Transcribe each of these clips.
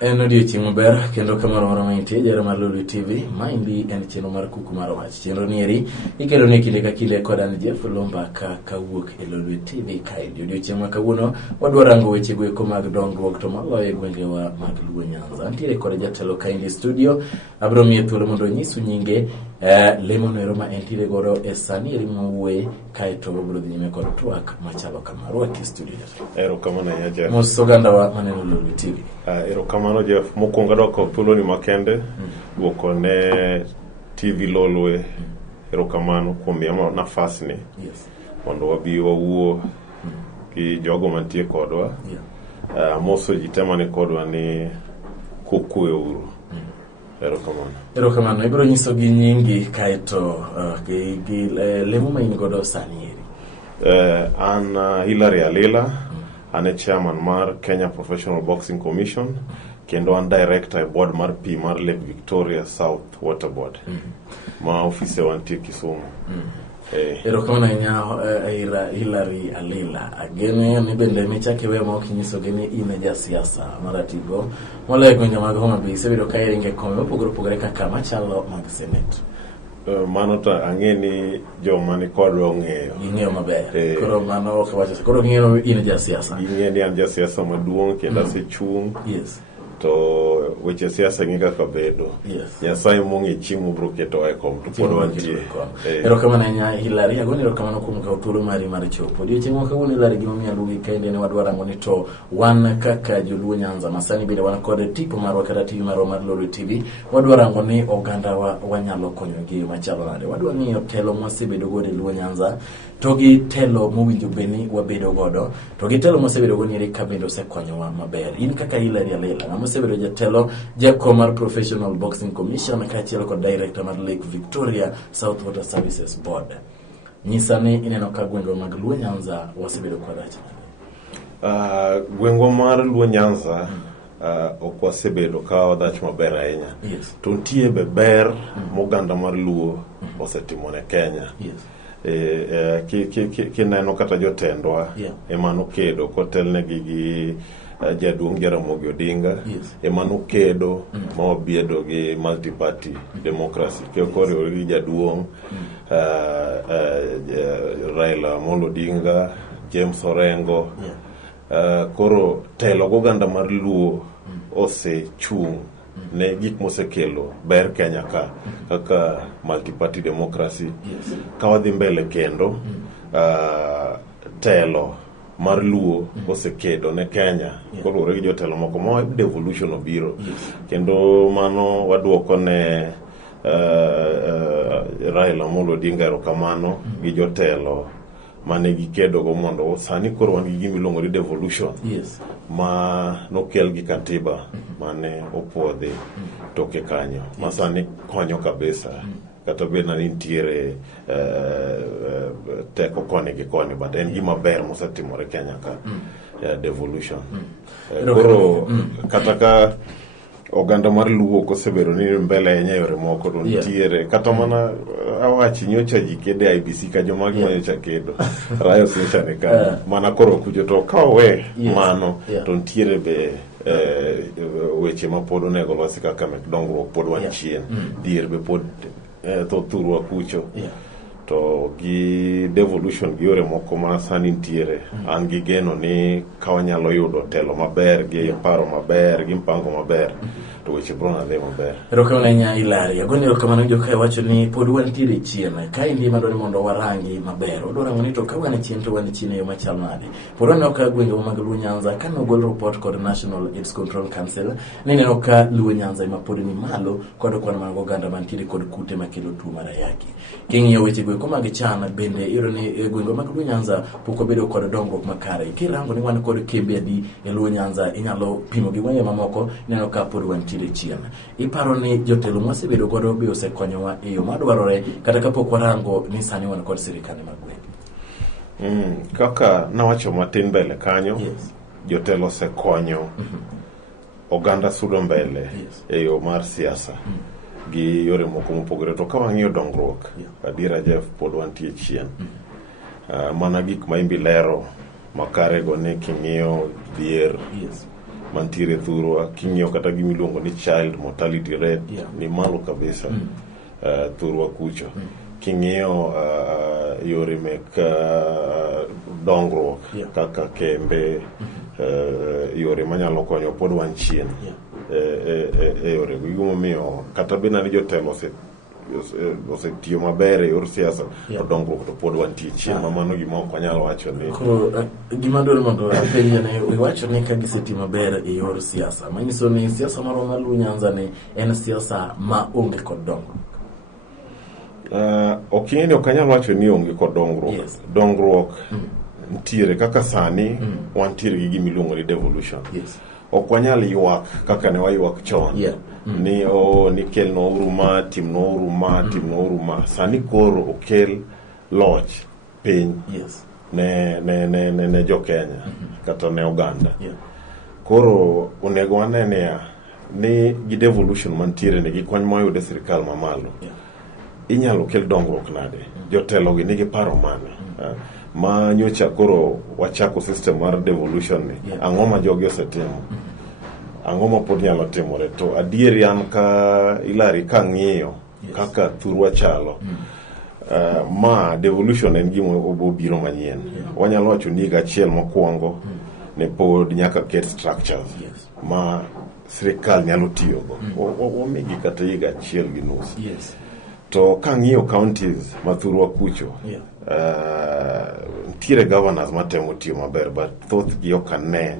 En odiochieng' maber kendo kamoro moro mantie jero mar Lulu TV. Maendi en chenro mar kuku mar wach. Chenro nieri ikelo ne kinde ka kinde kod an Jeff Lomba kawuok e Lulu TV kae. Odiochieng' ma kawuono wadwa rango weche go eko mag dongruok to maloyo e gwengewa mag Luo Nyanza. Antiere kod jatelo kae studio. Abro miye thuolo mondo nyisu nyinge lemo nero ma entiere godo e sani eri mawuoye kae to bro dhi nyime kod twak machalo kamaro e studio. Erokamano ya Jeff. Mos oganda wa maneno Lulu TV. Erokamano Jeff, mokwongo doko thuolo ni makende duoko ne TV Lolwe. Erokamano kuom miya nafas ni. Yes. Mondo wabi wawuo gi jogo mantie kodwa. Moso ji tema ni kodwa ni kukue uru. Erokamano. Ibro nyiso gi nyingi kae to gi lemo ma in godo sani eri. An Hilary Alila. An e chairman mar Kenya Professional Boxing Commission, kendo an director e board mar P mar Lake Victoria South Water Board, ma ofise wantie Kisumu. Erokamano ahinya Hilary Alila. Agene ni bende michake we ma okinyiso gini ine ja siasa maratigo. Mole gwenge mag Homa Bay sebedo ka ringe kome mopogore kaka machalo mag Senate. Mano to ang'eni joma ni kodwa ong'eyo. Ing'eyo maber. Koro mano ok wacho. Koro ng'eyo in ja siasa. Ing'eni an ja siasa maduong' kendo asechung'. Yes. To weche siasa ng'i kaka bedo. Yes. Nyasaye mong'e chiemo bro keto e kom to pod wantie. Erokamano ahinya Hilary. Agoni erokamano kuom kawo thuolo mari mar chopo. Odiochieng' ma kawuono Hilary gima miyo luwi kende ne wadwa rango ni to wan kaka joluo Nyanza masani bende wan kod tipo marwa kata TV marwa mar Lulu TV. Wadwa rango ni oganda wanyalo konyo gi machalo nade. Wadwa ng'iyo telo mwasebedo godo e Luo Nyanza to gi telo mowinjo beni wabedo godo to gi telo mosebedo godo ni ka bende osekonyowa maber. In kaka Hilary Alila mosebedo jatelo jakom mar Professional Boxing Commission kaachiel kod director mar Lake Victoria South Water Services Board. Nyisa ni ineno ka gwengo mag Luo Nyanza wasebedo kod acha. Gwengo mar Luo Nyanza ok wasebedo ka wadach maber ahinya. Yes. To nitie ber moganda mar Luo osetimone Kenya. Yes. Kineno kata jotendwa emano kedo kotelnegi gi jaduong' Jaramogi Odinga. Yes. Emano kedo ma obiedo gi multi-party democracy koriwore gi jaduong' Raila Amolo Odinga, James Orengo. Koro telo goganda mar Luo osechung' ne gik mosekelo ber Kenya ka kaka multi-party democracy. Yes. Ka wadhi mbele kendo telo mar Luo osekedo ne Kenya koluwore gi jotelo moko ma devolution obiro. Kendo mano waduoko ne Raila Amolo Odinga erokamano gi jotelo mane gikedo go mondo sani koro wan gi gimiluongo ni devolution. Yes. Ma nokel gi katiba mane opuodhi toke kanyo ma sani konyo kabisa. Kata bed na nitiere teko koni gi koni but en gima ber mosetimore Kenya ka devolution. Koro kata ka oganda mar Luo kosebedo ni mbele enye yore moko to nitiere kata mana awachi nyocha ji kede IBC ka joma nyocha kedo rayo sesha ne ka mana koro kujo to kawe mano to nitiere be weche ma pod onego losi kaka mek dongruok pod wan chien dier be pod to thurwa kucho. To gi devolution gi yore moko ma sani nitiere an gi geno ni ka wanyalo yudo telo maber gi paro maber gi mpango maber to weche bro na dhi maber. Erokamano ahinya Hilary. Agoni erokamano joka wacho ni pod wantiere chien ka indi madwani mondo warangi maber. Wadwa rango ni to ka wan chien to wan chien e yo machal nade. Pod waneno ka gwenge mag Luo Nyanza ka nogol report kod National AIDS Control Council ni neno ka Luo Nyanza ma pod ni malo kod kwan mag oganda mantiere kod kute makelo tuo mar ayaki. King'iyo weche go ko mag chana bende iro ni gwenge mag Luo Nyanza pok obedo kod dongruok makare. Kirango ni wan kod kembe adi e Luo Nyanza inyalo pimo gi gwenge mamoko neno ka pod wantiere chien. Iparo ni jotelo mosebedo godo be osekonyowa e yo madwarore kata kapok warango ni sani wan kod sirikande mag gwenge. Kaka nawacho matin mbele kanyo. Jotelo osekonyo oganda sudo mbele e yo mar siasa gi yore moko mopogore to ka wang'iyo dongruok adiera Jeff pod wantie chien. Mana gik ma imbi lero makare go ne king'iyo dhier mantiere thurwa. King'iyo kata gimiluongo ni child mortality rate ni malo kabisa thurwa kucho. King'iyo yore mek dongruok kaka kembe, yore manyalo konyo pod wan chien yore gimomiyo kata bina ni jotelo osetiyo maber e yor siasa to dongruok to pod wantie chien. Mano gima ok wanyalo wacho ni gima dwaro mondo apenje ne iwacho ni ka gisetiyo maber e yor siasa, manyiso ni siasa moro ma Luo Nyanza ni en siasa ma onge kod dongruok. Ok anyal wacho ni onge kod dongruok. Dongruok ntiere kaka sani wantiere gi gimiluongo ni devolution. Ok wanyal ywak kaka ne waywak chon ni kelno uruma, timno uruma. Sani koro okel loch piny ne jo Kenya kata ne oganda. Koro onego wanene ni gi devolution mantiere ne gi kony moyude sirikal mamalo. Inyalo kel dongruok nade? Jotelo gi nigi paro mane? Ma nyocha koro wachako system mar devolution ni. Ang'o ma jogi osetimo? Ang'o ma pod nyalo timore? To adieri an ka Ilari ka ng'iyo kaka thurwa chalo. Ma devolution en gima obiro manyien. Wanyalo wacho ni achiel mokwongo ne pod nyaka ket structures ma sirikal nyalo tiyogo. Omigi kata higa achiel gi nus. To ka ng'iyo counties ma thurwa kucho, ntiere governors matemo tiyo maber, but thoth gi ok ane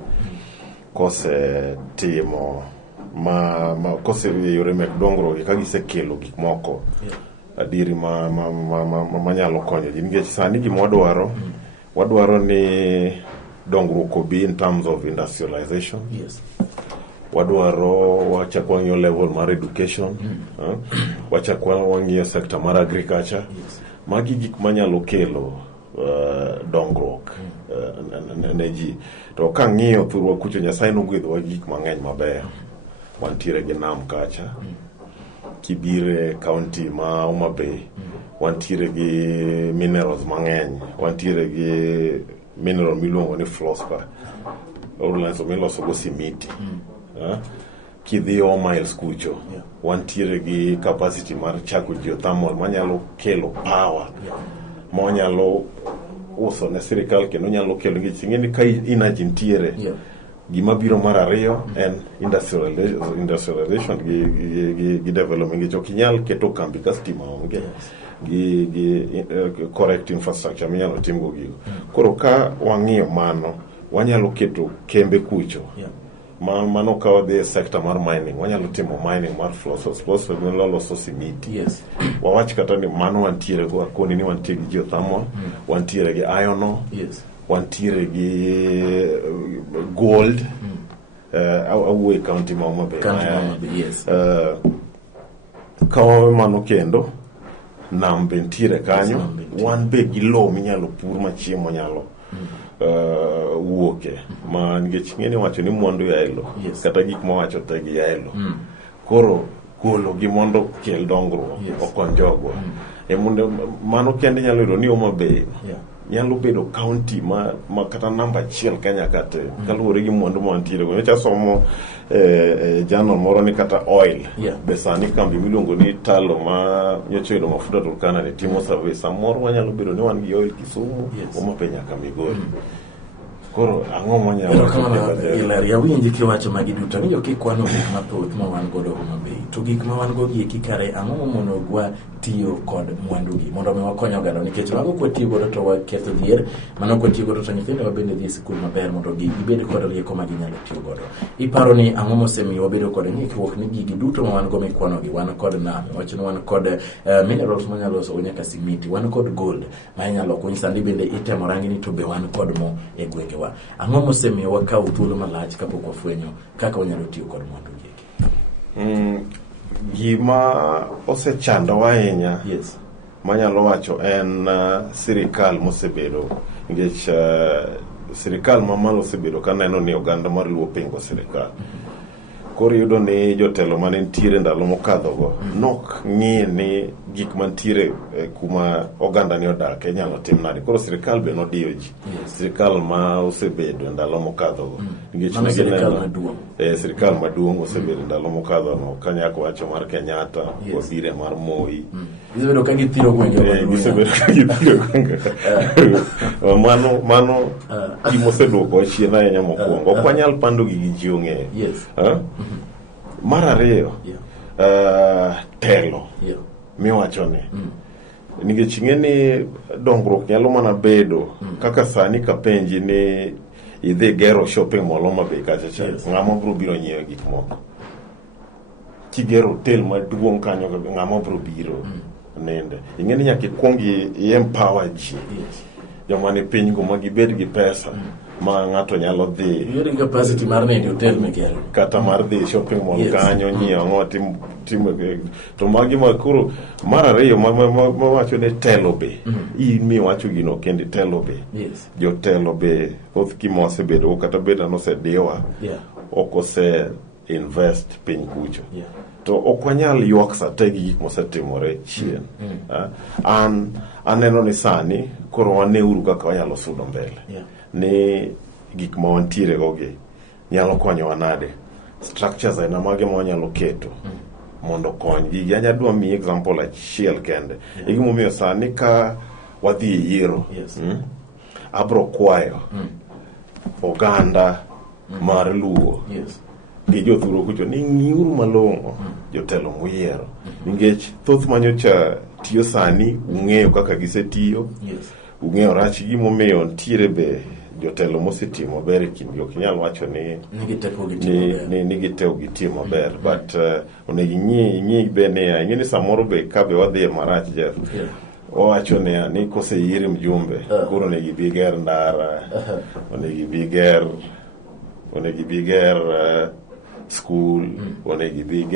kose timo kose yore mek dongruok ka gisekelo gik moko adieri ma nyalo konyo ji. Nikech sani gima wadwaro ni dongruok obi in terms of industrialization. Wadwaro wachako wang'iyo level mar education, wachako wang'iyo sector mar agriculture. Magi gik manyalo kelo dongruok ne ji. To ka ng'iyo thurwa kucho, Nyasaye nogwedhowa gik mang'eny maber. Wantiere gi nam kacha, kibire county ma Homa Bay, wantiere gi minerals mang'eny, wantiere gi mineral miluongo ni fluorspar, miloso go simiti. Kidhi miles kucho, wantiere gi capacity mar chako geothermal manyalo kelo power ma wanyalo uso ne sirikal kendo nyalo kelo ng'eni ka energy ntiere. Gima biro mar ariyo en industrialization gi development. Ng'ech ok inyal keto kambi ka stima onge gi correct infrastructure minyalo timgo gigo. Koro ka wang'iyo mano, wanyalo keto kembe kucho. Mano ka wadhi e sector mar mining, wanyalo timo mining mar fluorspar loso simiti. Wawach kata ni mano wantiere go koni ni wantiere gi geothermal, wantiere gi iron ore, wantiere gi gold. Awuoye county ma Homa Bay. Ka mano kendo nam be ntiere kanyo, wan be gi lowo minyalo pur ma chiemo nyalo wuoke. Ma nikech ng'eni wacho ni mwandu ya elo kata gik mawacho te gi ya elo. Koro golo gi mondo kel dongruok okon jogwa. Mondo mano kende nyalo yudo ni Homa Bay nyalo bedo county ma kata namba 1 Kenya kate kaluwore gi mwandu ma wantiere go. Nyocha somo journal moro ni kata oil be sani kambi miluongo ni Talo ma nyocha yudo mafuta Turkana ni timo survey. Samoro wanyalo bedo ni wan gi oil Kisumu, Homa Bay nyaka Migori. Koro ang'o manyalo Ilari awinji kiwacho magi duto, ng'eyo kikwano gik mathoth ma wan godo Homa Bay. To gik ma wan go gi kikare ang'o mondo gwa tiyo kod mwandu gi mondo wakony oganda, nikech mago kwa tiyo godo to waketho dhier, mano kwa tiyo godo to nyithindo wabende dhi sikul maber mondo gibed kod rieko ma ginyalo tiyo godo. Iparo ni ang'o mosemiyo wabedo kod ng'ikruok ni gigi duto ma wan go mikwano gi, wan kod nam, wacho ni wan kod minerals manyalo loso nyaka simiti, wan kod gold ma inyalo kuny, sani bende itemo rangi ni to be wan kod mo e gwenge wa. Ang'o mosemiyo wakawo thuolo malach kapok wafwenyo kaka wanyalo tiyo kod mwandu gi? Gima osechandowa ahinya manyalo wacho en sirikal mosebedo, nikech sirikal mamalo osebedo ka neno ni oganda mar Luo pingo sirikal. koro yudo ni jotelo mane ntiere ndalo mokadho go nok ng'i ni gik mantiere kuma oganda ni odak nyalo tim nade. Koro sirikal be nodiyo ji, sirikal ma osebedo ndalo mokadho go nikech ne gineno sirikal maduong' osebedo ndalo mokadho no, kanyako wacho mar Kenyatta kod dire mar Moi gisebedo ka githiro gwenge gisebedo ka githiro gwenge mano gima oseduoko chien ahinya mokwongo. Ok wanyal pando gi ji ong'eyo. Mar ariyo telo miwacho ni nikech ing'e ni dongruok nyalo mana bedo kaka sani kapenji ni idhi gero shopping mall Homabay kacha cha, ng'ama biro biro nyiewo gik moko. Kigero hotel maduong' kanyo, ng'ama biro biro nende. Ing'e ni nyaka ikwong i-empower ji joma ni piny go ma gibed gi pesa ma ng'ato nyalo dhi yuri capacity mar nende hotel megero kata mar dhi shopping mall kanyo nyiewo ang'o timo to magi makuro. Mar ariyo mawacho ni telo be in miwacho gino kendi telo be jotelo be thoth gima osebedo kata beda nosediwa ok ose invest piny kucho to ok wanyal ywak sate gi gik mosetimore chien. An aneno ni sani koro waneuru kaka wanyalo sudo mbele ni gik ma wantiere gogi nyalo konyowa nade, structures aina mage ma wanyalo keto mondo kony gigi. Anyadwa mi example achiel kende. Gimomiyo sani ka wadhi e yiero abro kwayo oganda mar Luo gi jothuro kucho ni ng'iuru malong'o jotelo moyiero nikech thoth manyocha tiyo sani ung'eyo kaka gisetiyo, ung'eyo rach gimomiyo ntiere be jotelo mosetimo maber e kindgi. Ok inyal wacho ni giteko gitimo maber, but onego ing'i be ing'e ni samoro be ka be wadhi e marach Jeff, owacho ni koseyiere mjumbe koro onego ibi ger ndara, onego ibi ger school, onego ibi